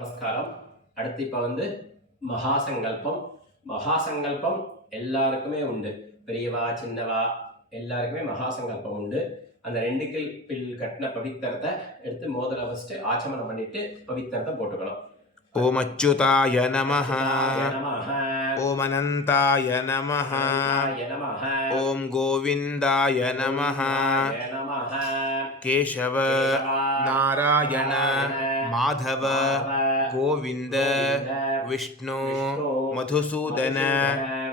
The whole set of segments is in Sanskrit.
நமஸ்காரம். அடுத்து இப்போ மகாசங்கல்பம். மகாசங்கல்பம் எல்லாருக்குமே உண்டு. பெரியவா சின்னவா எல்லாருக்குமே மகாசங்கல்பம் உண்டு. அந்த 2 பில் கட்டின பவித்திரத்தை எடுத்து மோதிர வச்சுட்டு ஆச்சமனம் பண்ணிட்டு பவித்திரத்தை போட்டுக்கணும். ஓம் அச்சுதாய நமஹ, ஓம் அனந்தாய நமஹ, ஓம் கோவிந்தாய நமஹ, கேசவ நாராயண மாதவ கோவிந்த விஷ்ணு மதுசூதன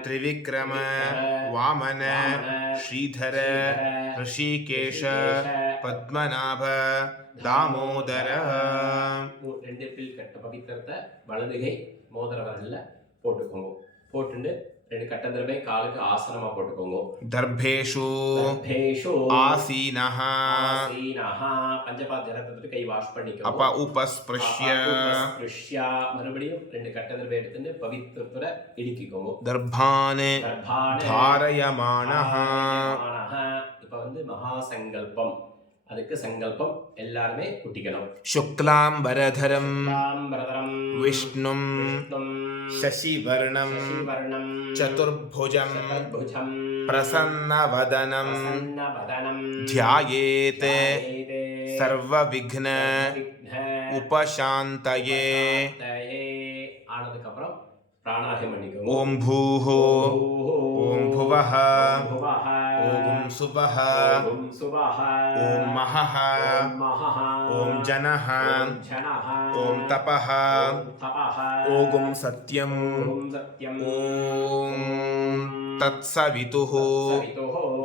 திரிவிக்ரம வாமன ஸ்ரீதர ரிஷிகேஷ பத்மநாப தாமோதர. 2 பில் கட்ட பவித்திரத்தை வலதுகை மோதிர வரல்ல போட்டுக்கோங்க. போட்டுட்டு 2 கட்டந்தரவை காலுக்கு ஆசனமா போட்டுக்கோங்க. தர்பேஷு ஆசீனஹ பஞ்சபாத் ஜலத்தை கை வாஷ் பண்ணிக்கோங்க. அப்ப உபஸ்பிருஷ்ய மறுபடியும் 2 கட்டந்தரவை எடுத்துட்டு பவித்திரத்துல இடிக்கிக்கோங்க. தர்பானே தாரயமானஹ. இப்ப மகாசங்கல்பம், அதுக்கு சங்கல்பம் எல்லாருமே குட்டிக்கணும். சுக்லாம் வரதரம் விஷ்ணும் சசிவர்ணம் சதுர்புஜம் பிரசன்னவதனம் த்யாயேத் சர்வவிக்ன உபசாந்தயே. ஆனதுக்கு அப்புறம் பிராணாயாமம் பண்ணிக்கோங்க. ஓம் பூஹோ ஓம் புவஹ ஓம் சுவஹ ஓம் மஹஹ ஓம் ஜனஹ ஓம் தபஹ ஓம் சத்யம் ஓம் தத்சவிதுः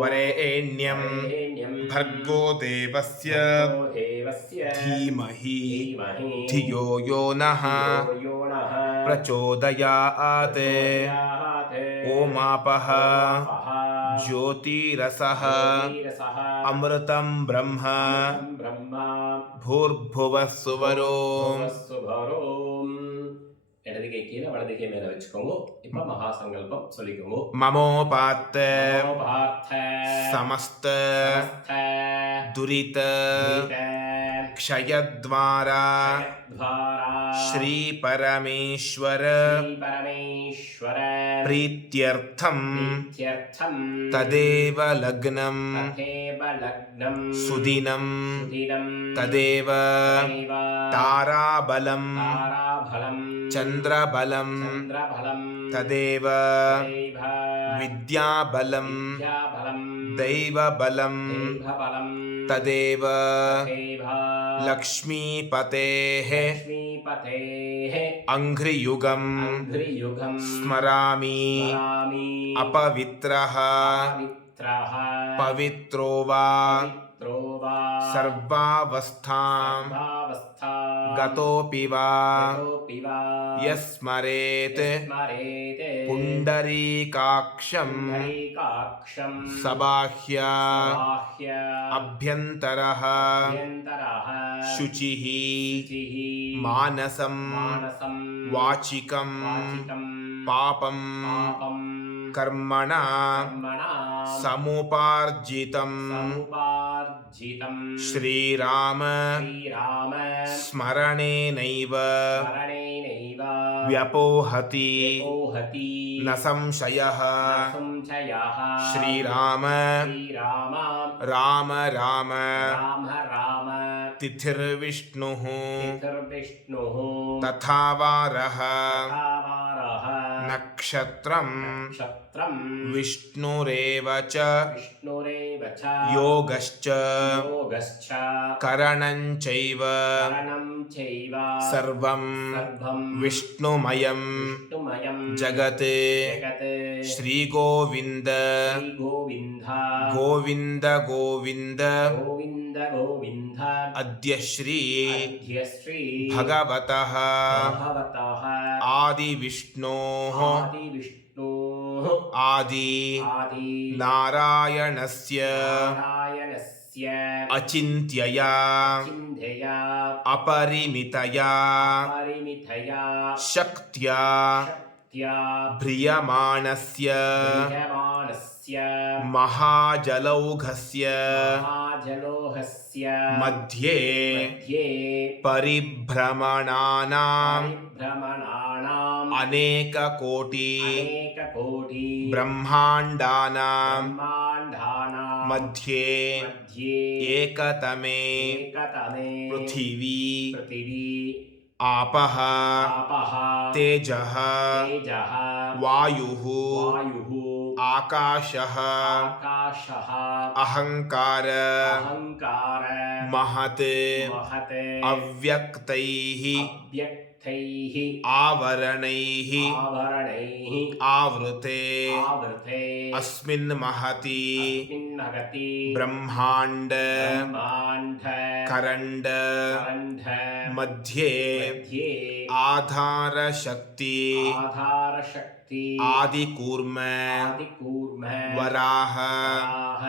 வரேண்யம் भर्गो देवस्य धीमहि धियो यो नः प्रचोदयात्. ओमापः ज्योतिरसः अमृतं ब्रह्म भूर्भुवः सुवरोम्. இடதுகை கீழே வலதுகை மேல வச்சுக்கோங்க. இப்ப மகாசங்கல்பம் சொல்லிக்கோங்க. மமோபாத்த சமஸ்த துரித க்ஷயத்வாரா ஸ்ரீ பரமேஸ்வர பிரீத்யர்த்தம் ததேவ லக்னம் சுதினம் ததேவ தாராபலம் சந்திரபலம் ததேவ வித்யாபலம் தெய்வபலம் ததேவ லக்ஷ்மீபதேஹ அங்க்ரியுகம் ஸ்மராமி அபவித்ரஹ பவித்ரோ வா சர்வாவஸ்தாம் கதோபி வா யஸ்மரேத் புண்டரீகாக்ஷம் சபாஹ்ய அப்யந்தரஹ சுசிஹ மானசம் வாச்சிகம் பாபம் கர்மணா சமுபார்ஜிதம் ஸ்ரீராம ஸ்மரணேனைவ व्यपोहति न संशयः. श्रीराम राम राम तिथिर्विष्णुः तथा वारः नक्षत्रं विष्णुरेव च योगश्च करणं चैव सर्वं विष्णुमयं जगत्. श्रीगोविन्द गोविन्द गोविन्द अद्य श्री भगवतः आदिविष्णोः आदि नारायणस्य अचिन्त्यया अपरिमितया शक्त्या भ्रियमाणस्य महाजलौघस्य जलोहस्य मध्ये मध्ये परिभ्रमणानाम् परिभ्रमणानाम् अनेककोटि अनेककोटि ब्रह्माण्डानां ब्रह्माण्डानां मध्ये मध्ये एकतमे एकतमे पृथिवी पृथिवी आपः आपः तेजः तेजः वायुः वायुः आकाशः आकाशः अहङ्कार अहङ्कार महत् महत् अव्यक्तैः अव्यक्तैः आवरणैः आवरणैः आवृते आवृते अस्मिन् महति अस्मिन्नगति ब्रह्माण्ड ब्रह्माण्ड करण्ड करण्ड मध्ये मध्ये आधारशक्ति आधारशक्ति आदिकूर्म आदिकूर्म वराह वराह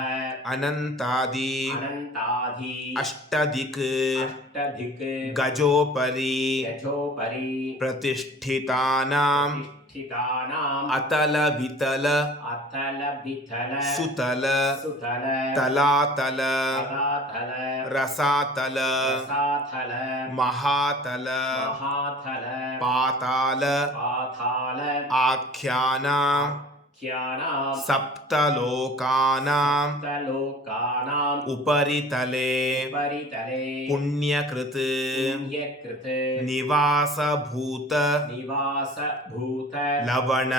अनन्तादि अनन्तादि अष्टदिक् अष्टदिक् गजोपरि यजोपरि प्रतिष्ठितानां प्रतिष्ठितानाम् अतलवितल अतलबितल सुतल सुतल तलातल तलातल रसातल रसातल महातल महातल पाताल पाताल आख्यानां ख्यानां सप्तलोकानां सप्तलोकानाम् उपरितले उपरितले पुण्यकृत् पुण्यकृत निवासभूत निवासभूत लवण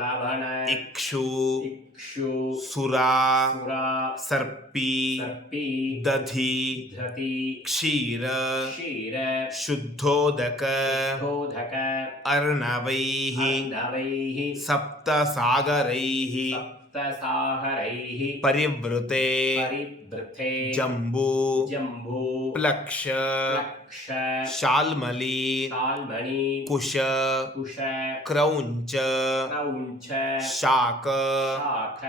लवण इक्षु इक्षु सुरा सुरा सर्पी सर्पी दधि धति क्षीर क्षीर शुद्धोदक शोधक अर्णवैः अर्णवैः सप्तसागरैः सप्तसागरैः परिवृते परिवृते जम्बू जम्बू प्लक्ष लक्ष शाल्मली शाल्मणि कुश कुश क्रौञ्च क्रौञ्च शाक शाख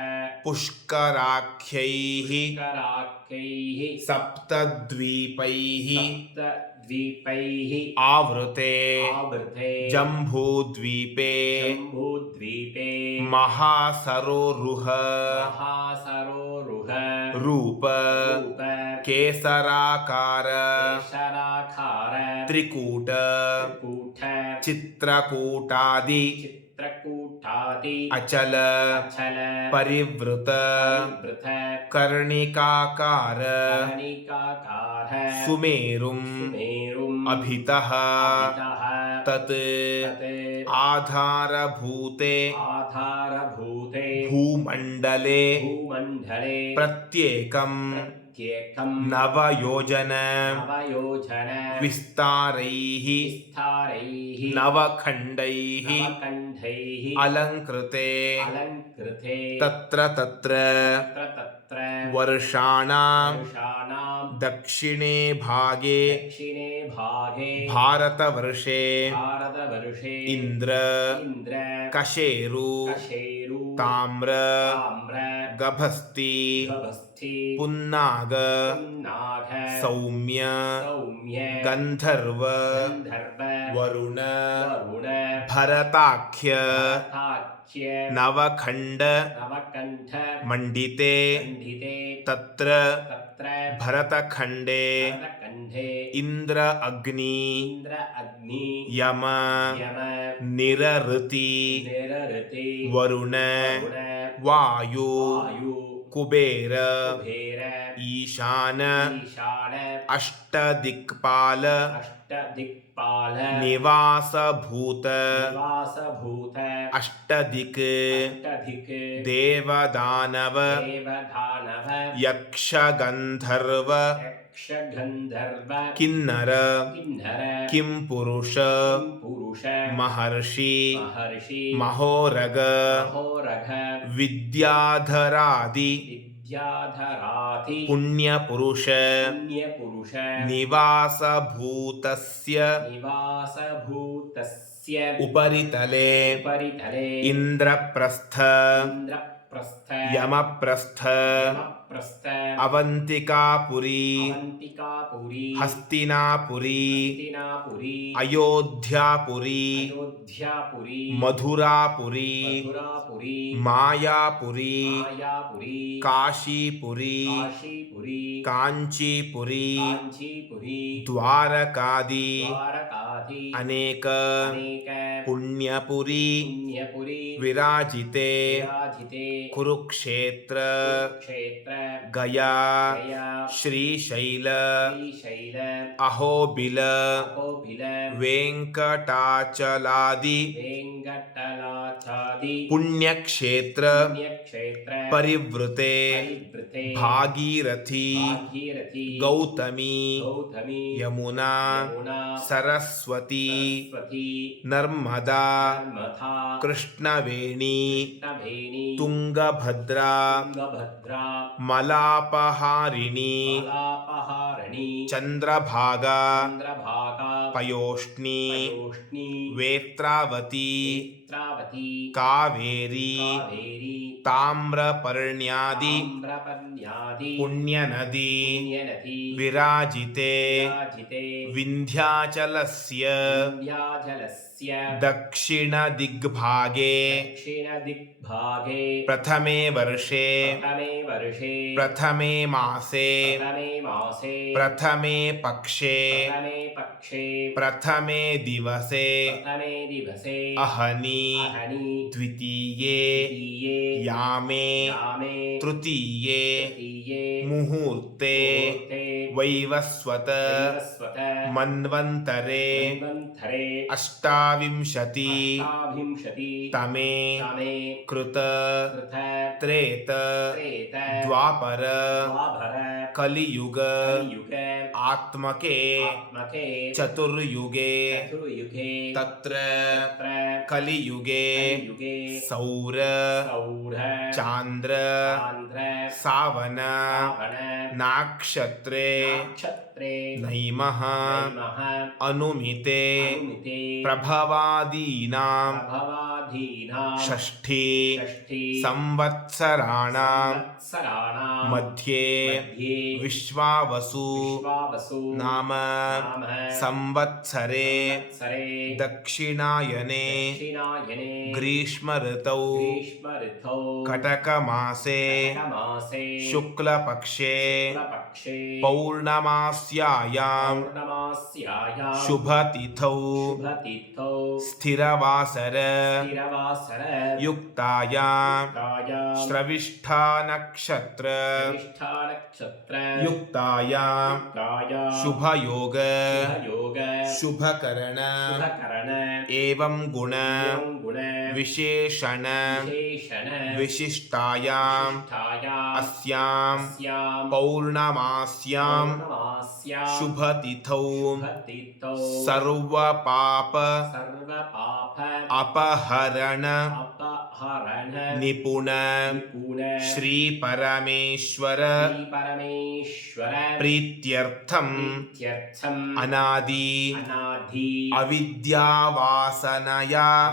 पुष्कराख्यैः कराख्यैः सप्तद्वीपैः सप्तद्वीपैः आवृते आवृते जम्बूद्वीपे जम्बूद्वीपे महासरोरुह महासरोरुह रूप रूप केसराकार केशराकार त्रिकूट कूट चित्रकूटादि चित्रकूटादि अचल अचल परिवृत परिवृत कर्णिकाकार कर्णिकाकार सुमेरुं सुमेरुम् अभितः अभितः तत् तत् आधारभूते आधारभूते भूमण्डले भूमण्डले प्रत्येकं प्रत्येकं नवयोजन नवयोजन विस्तारैः विस्तारैः नवखण्डैः नवकण्ठैः अलङ्कृते अलङ्कृते तत्र तत्र तत्र वर्षाणां पुरुषाणां दक्षिणे भागे दक्षिणे भागे भारतवर्षे भारतवर्षे इन्द्र इन्द्र कशेरु कशेरु ताम्र ताम्र गभस्ति गभस्थि पुन्नाग नाग सौम्य सौम्य गन्धर्व गन्धर्व वरुण वरुण भरताख्य ताख्य नवखण्ड नवकण्ठ मण्डिते खण्डिते तत्र तत्र भरतखण्डे भरतकण्ठे इन्द्र अग्नि इन्द्र अग्नि यम यम निरऋति निरऋति वरुण वरुण वायु वायु कुबेर कुबेर ईशान ईशान अष्टदिक्पाल अष्टदिक्पाल निवासभूत निवासभूत अष्टदिक् अष्टदिक् देवदानव देवदानव यक्षगन्धर्व यक्षगन्धर्व किन्नर किन्नर किंपुरुष पुरुष महर्षि महर्षि महोरग महोरघ विद्याधरादि विद्याधराति पुण्यपुरुष पुण्यपुरुष निवासभूतस्य निवासभूतस्य उपरितले परितले इन्द्रप्रस्थ इन्द्रप्रस्थ यमप्रस्थ यमप्रस्थ प्रस्थ अवन्तिकापुरी अवन्तिकापुरी हस्तिनापुरी हस्तिनापुरी अयोध्यापुरी अयोध्यापुरी मधुरापुरी मथुरापुरी मायापुरी मायापुरी काशीपुरी काशीपुरी काञ्चीपुरी काञ्चीपुरी द्वारकादि द्वारकाधि अनेक अनेक पुण्यपुरी पुण्यपुरी विराजिते विराजिते कुरुक्षेत्र क्षेत्र गया गया श्रीशैल श्रीशैल अहोबिल अहोबिल वेङ्कटाचलादि वेङ्कटलाचादि पुण्यक्षेत्र पुण्यक्षेत्र परिवृते परिवृते भागीरथी भागीरथी गौतमी गौतमी यमुना यमुना सरस्वती सरस्वती नर्मदा नर्मदा कृष्णवेणी कृष्णवेणी तुङ्गभद्रा तुङ्गभद्रा मलापहारिणी मलापहारिणी चन्द्रभागा चन्द्रभागा पयोष्णी पयोष्णी वेत्रावती नेत्रावती कावेरी कावेरी ताम्रपर्ण्यादि ताम्रपर्ण्यादि पुण्यनदी पुण्यनदी विराजिते विराजिते विन्ध्याचलस्य विन्ध्याचलस्य दक्षिणदिग्भागे दक्षिणदिग्भागे प्रथमे वर्षे प्रथमे वर्षे प्रथमे मासे प्रथमे मासे प्रथमे पक्षे प्रथमे पक्षे प्रथमे दिवसे प्रथमे दिवसे अहनि अहनि द्वितीये द्वितीये यामे यामे तृतीये तृतीये मुहूर्ते मुहूर्ते वैवस्वत वैवस्वत मन्वन्तरे मन्वन्तरे अष्टाविंशति अष्टाविंशति तमे तमे कृत कृत त्रेत त्रेत द्वापर द्वापर कलियुग कलियुग आत्मके आत्मके चतुर्युगे चतुर्युगे तत्र तत्र कलियुगे कलियुगे सौर सौर चान्द्र चान्द्र सावन श्रावण नाक्षत्रे नक्षत्रे नैमः नैमः अनुमिते अनुमिते प्रभवादीनां प्रभवादीनां षष्ठी षष्ठी संवत्सराणां संवत्सराणां मध्ये मध्ये विश्वावसु विश्वावसु नाम नाम संवत्सरे संवत्सरे दक्षिणायने दक्षिणायने ग्रीष्मऋतौ ग्रीष्मऋतौ कटकमासे मासे शुक्लपक्षे शुक्लपक्षे पौर्णमास्यायां पौर्णमास्यायां शुभतिथौ शुभतिथौ स्थिरवासर स्थिरवासर युक्तायां युक्तायां श्रविष्ठा नक्षत्र ज्येष्ठा नक्षत्र युक्तायां युक्तायां शुभयोग शुभयोग शुभकरण शुभकरण एवं गुण एवं गुण विशेषण विशेषण विशिष्टायां विशिष्टायाम् अस्यां अस्यां पौर्णमास्यां पौर्णमास्यां शुभतिथौ शुभतिथौ सर्वपाप सर्वपाप अपहरण अपहरण निपुण निपुण श्री परमेश्वर श्रीपरमेश्वर प्रीत्यर्थम् प्रीत्यर्थम् अनादि अनादि अविद्यावासनया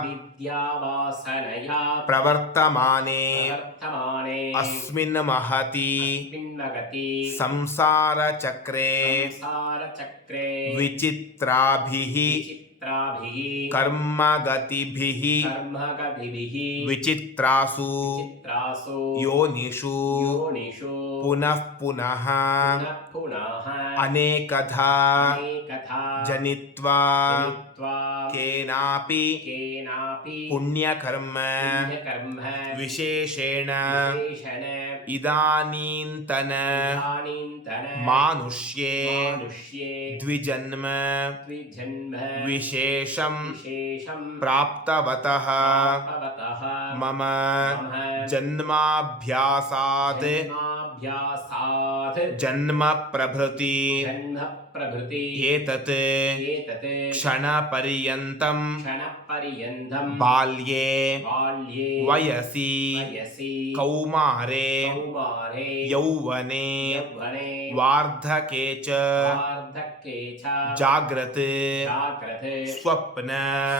विद्यावासनया प्रवर्तमाने प्रवर्तमाने अस्मिन् महति अस्मिन्नगति संसारचक्रे संसारचक्रे विचित्राभिः विचित्राभिः कर्मगतिभिः कर्मगतिभिः विचित्रासु चित्रासु योनिषु योनिषु पुनः पुनः पुनः अनेकधा अनेकथा जनित्वा जनित्वा केनापि केनापि पुण्यकर्म पुण्यकर्म विशेषेण विशेषण इदानीन्तन इदानीन्तन मानुष्ये मानुष्ये द्विजन्म द्विजन्म विशेषं विशेषं प्राप्तवतः भवतः मम मम जन्माभ्यासात् जन्माभ्यासात् जन्म प्रभृति जन्म प्रभृति एतत् एतत् क्षणपर्यन्तं क्षणपर्यन्तं बाल्ये बाल्ये वयसि वयसि कौमारे कौमारे यौवने यौवने वार्धके च वार्धक्ये केच जाग्रत् जाग्रत् स्वप्न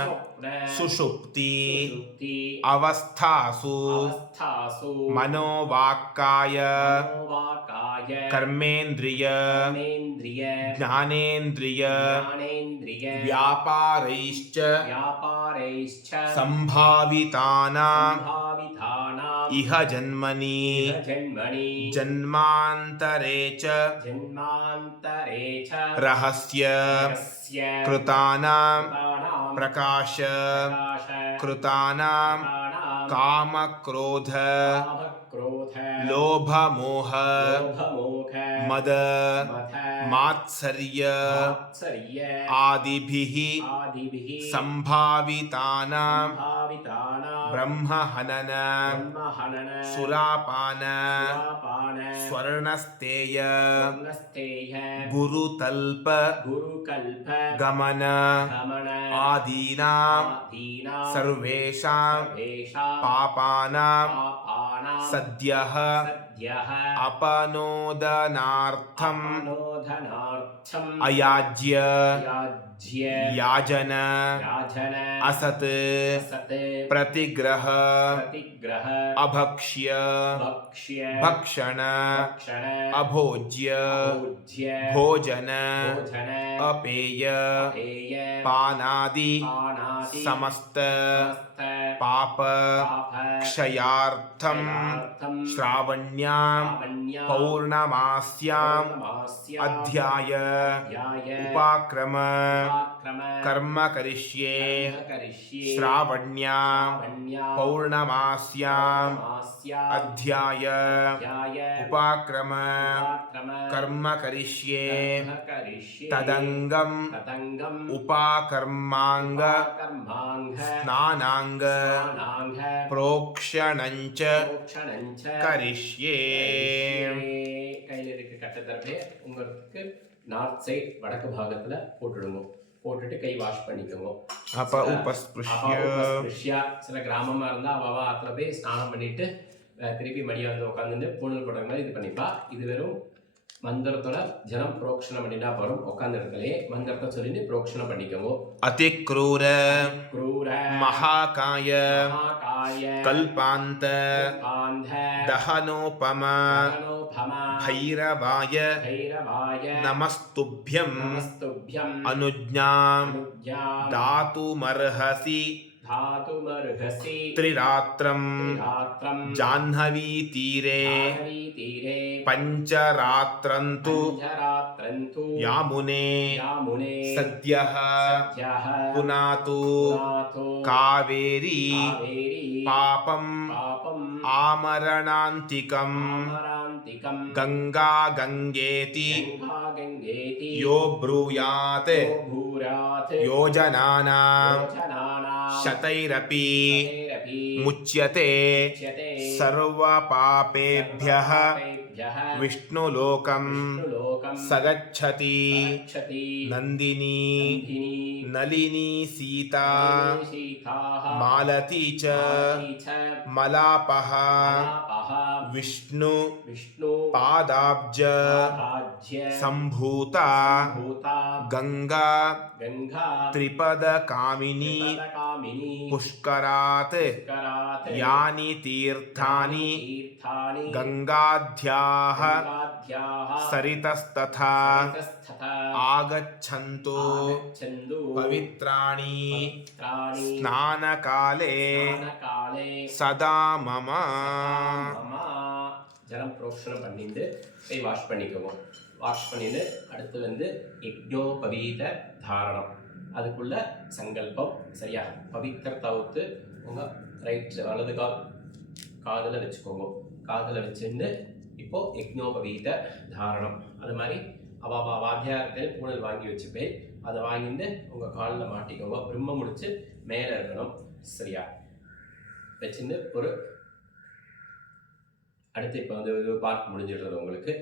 स्वप्न सुषुप्ति सुषुप्ति अवस्थासु अवस्थासु मनोवाक्काय मनोवाकाय कर्मेन्द्रिय कर्मेन्द्रिय ज्ञानेन्द्रिय ज्ञानेन्द्रिय व्यापारैश्च व्यापारैश्च सम्भावितानां सम्भावितानाम् इह जन्मनि इह जन्मनि जन्मान्तरे च जन्मान्तरे च रहस्य रहस्य कृतानां कृतानां प्रकाश प्रकाश कृतानां कृतानां कामक्रोध कामक्रोध लोभमोह लोभमोह मद मथ मात्सर्य मात्सर्य आदिभिः आदिभिः सम्भावितानां सम्भावितानां ब्रह्महनन ब्रह्महनन सुरापान सुरापान स्वर्णस्तेय वर्णस्थेय गुरुतल्प गुरुकल्प गमन गमन आदीनां आदीनां सर्वेषां सर्वेषां पापानां पापानां सद्यः सद्यः अपनोदनार्थम् अपनोदनार्थम् अयाज्य याज्य याजन याजन असत् सत् प्रतिग्रह प्रतिग्रह अभक्ष्य भक्ष्य भक्षण क्षण अभोज्य भोज्य भोजन भोजन अपेय पेय पानादि पानादि समस्त समस्त पाप पाप क्षयार्थं क्षयार्थं श्रावण्यां श्रावण्यां पौर्णमास्याम् पौर्णमास्याम् अध्याय अध्याय उपाक्रम उपाक्रम कर्म करिष्ये कर्म करिष्ये श्रावण्यां श्रावण्यां पौर्णमास्याम् पौर्णमास्याम् अध्याय अध्याय उपाक्रम उपाक्रम कर्म करिष्ये कर्म करिष्ये तदङ्गम् तदङ्गम् उपाकर्माङ्ग कर्माङ्ग स्नानाङ्ग स्नानाङ्ग प्रोक्षणञ्च प्रोक्षणञ्च करिष्ये கையில் இருக்க கட்டத்தரப்பே உங்களுக்கு நார்த் சைட் வடக்கு பாகத்துல போட்டுடுங்க போட்டுட்டு கை வாஷ் பண்ணிக்கோங்க அப்ப உபஸ்பிருஷ்ய உபஸ்பிருஷ்யா சில கிராமமா இருந்தா அவ ஆத்துல போய் ஸ்நானம் பண்ணிட்டு திருப்பி மடியா வந்து உட்காந்துட்டு பூணல் போடுற மாதிரி இது பண்ணிப்பா இது வெறும் மந்திரத்தோட ஜனம் புரோக்ஷணம் பண்ணிட்டா போறோம் உட்கார்ந்த இடத்துலயே மந்திரத்தை சொல்லிட்டு புரோக்ஷணம் பண்ணிக்கோங்க अतिक्रूर क्रूर महाकाय महाकाय कल्पान्त कान्ध दहनोपम दहनोपम भैरवाय भैरवाय नमस्तुभ्यं नमस्तुभ्यं अनुज्ञां अनुज्ञां दातुमर्हसि धातुमर्हसि त्रिरात्रं रात्रं जाह्नवीतीरे जाह्नवीतीरे पञ्चरात्रन्तु पञ्चरात्रन्तु यामुने यामुने सद्यः सद्यः पुनातु पुनातु कावेरी कावेरी पापं पापम् आमरणान्तिकं आमरान्तिकं गङ्गा गङ्गेति गङ्गा गङ्गेति यो ब्रूयात् यो भूरात् योजनानां योजनानां शतैरपि शतैरपि मुच्यते मुच्यते सर्वपापेभ्यः सर्वपापेभ्यः विष्णुलोकं विष्णुलोकं सगच्छति गच्छति नन्दिनी नन्दिनी नलिनी सीता सीताः मालती च मालती च मलापः मलापः विष्णु विष्णु पादाब्ज पादाब्ज सम्भूता भूता गङ्गा गङ्गा त्रिपदकामिनी त्रिपदकामिनी पुष्करात् पुष्करात् यानि तीर्थानि तीर्थानि गङ्गाध्याः गङ्गाध्याः सरितस्तथा सरितस्तथा आगच्छन्तु आगच्छन्तु पवित्राणि पवित्राणि स्नानकाले स्नानकाले सदा मम அம்மா ஜலம் புரோக்ஷணம் பண்ணிட்டு கை வாஷ் பண்ணிக்குவோம் வாஷ் பண்ணிட்டு அடுத்து வந்து யக்ஞோபவீத தாரணம் அதுக்குள்ள சங்கல்பம் சரியா பவித்திர தவிர்த்து உங்கள் ரைட் வலது காதில் வச்சுக்கோங்க காதில் வச்சுட்டு இப்போ யக்ஞோபவீத தாரணம் அது மாதிரி அவா வாத்தியார்கள் பூனல் வாங்கி வச்சுப்பேன் அதை வாங்கிட்டு உங்கள் காலில் மாட்டிக்கோங்க பிரம்ம முடிச்சு மேலே இருக்கணும் சரியா வச்சுட்டு ஒரு அடுத்து இப்போ வந்து பார்ட் முடிஞ்சிடுறது உங்களுக்கு